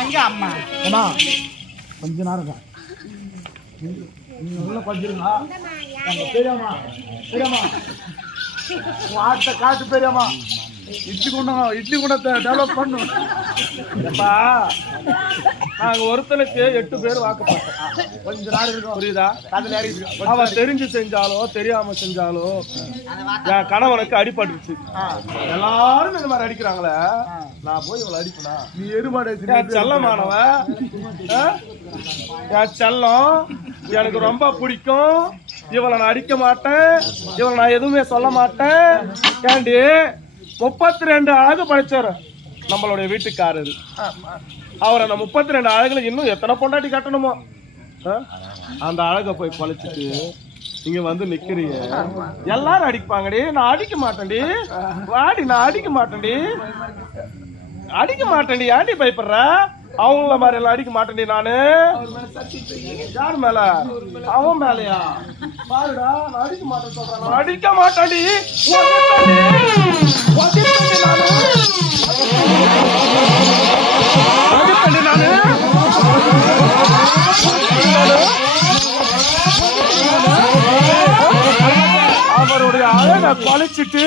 எங்க அம்மா அம்மா கொஞ்ச நேரம் தான் நீங்க உள்ள கொஞ்சிருங்க. பெரியம்மா பெரியம்மா வாட்ட காட்டு பெரியம்மா இட்லி கூட டெவலப் பண்ணும். நாங்க ஒருத்தனுக்கு 8 பேர் வாக்கப்பட்டோம். கொஞ்ச நேரம் இருக்கும் புரியுதா? அதுல அவன் தெரிஞ்சு செஞ்சாலோ தெரியாம செஞ்சாலோ என் கணவனுக்கு அடிபட்டுருச்சு. எல்லாரும் இந்த மாதிரி அடிக்கிறாங்களே, நான் போய் இவளை அடிப்பனா? நீ எருமாடை என் செல்லமானவ, என் செல்லம் எனக்கு ரொம்ப பிடிக்கும். இவளை நான் அடிக்க மாட்டேன், இவளை நான் எதுவுமே சொல்ல மாட்டேன். ஏண்டி 32 அழகு படைச்சாரு நம்மளுடைய வீட்டுக்காரரு. அவர் அந்த 32 அழகுல இன்னும் எத்தனை பொண்டாட்டி கட்டணுமோ அந்த அழகை போய் பழிச்சிட்டு நீங்க வந்து நிக்கிறீங்க. எல்லாரும் அடிப்பாங்கடி, நான் அடிக்க மாட்டேன்டி. வாடி, நான் அடிக்க மாட்டேன்டி, அடிக்க மாட்டேன்டி. ஏன்டி பயப்படுற? அவங்கள மாதிரி எல்லாம் அடிக்க மாட்டேன்டி நானு. யார் மேல? அவன் மேலையா? பாருடா, நான் அடிக்க மாட்டேன்னு சொல்றேன். நான் அடிக்க மாட்டேன்டி. அவருடைய அழகை பழிச்சிட்டு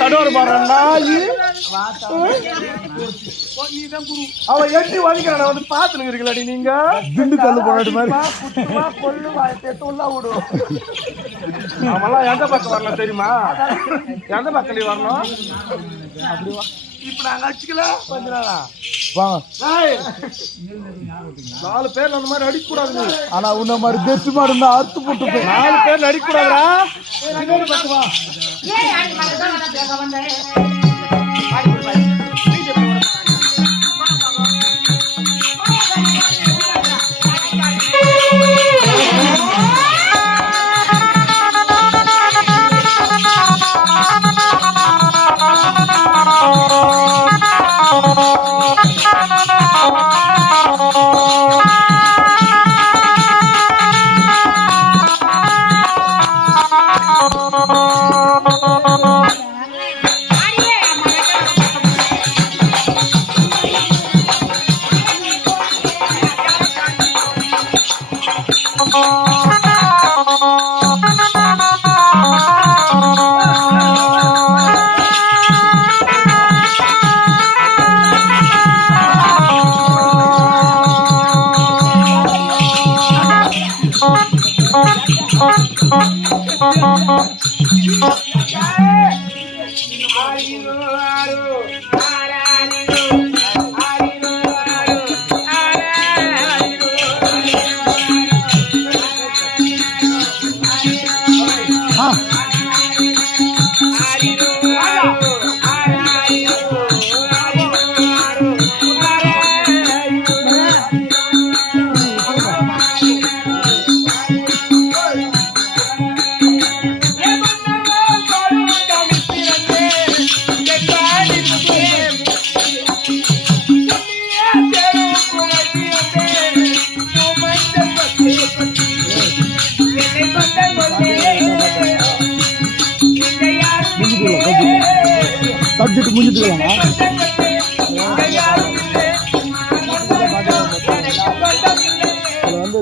தடோர் பாரு நாயி. அவ எட்டி வலிக்கிறான வந்து பாத்துன்னு இருக்கீங்களா நீங்க? திண்டுக்கல்லு போராட்டு மாதிரி பொண்ணு உள்ள விடும். அவெல்லாம் எந்த பக்கம் வரலாம் தெரியுமா? எந்த பக்கம் நீ வரணும்? இப்ப நாங்க அடிச்சுக்கல கொஞ்ச நாளா வாங்க. 4 பேர் அந்த மாதிரி அடிக்க கூடாது. ஆனா உன்ன மாதிரி கெட்டு மாடு இருந்தா அறுத்து போட்டு 4 பேர் அடிக்க கூடாதா? சப்ஜெக்ட் முடிஞ்சுக்கலாம். வந்து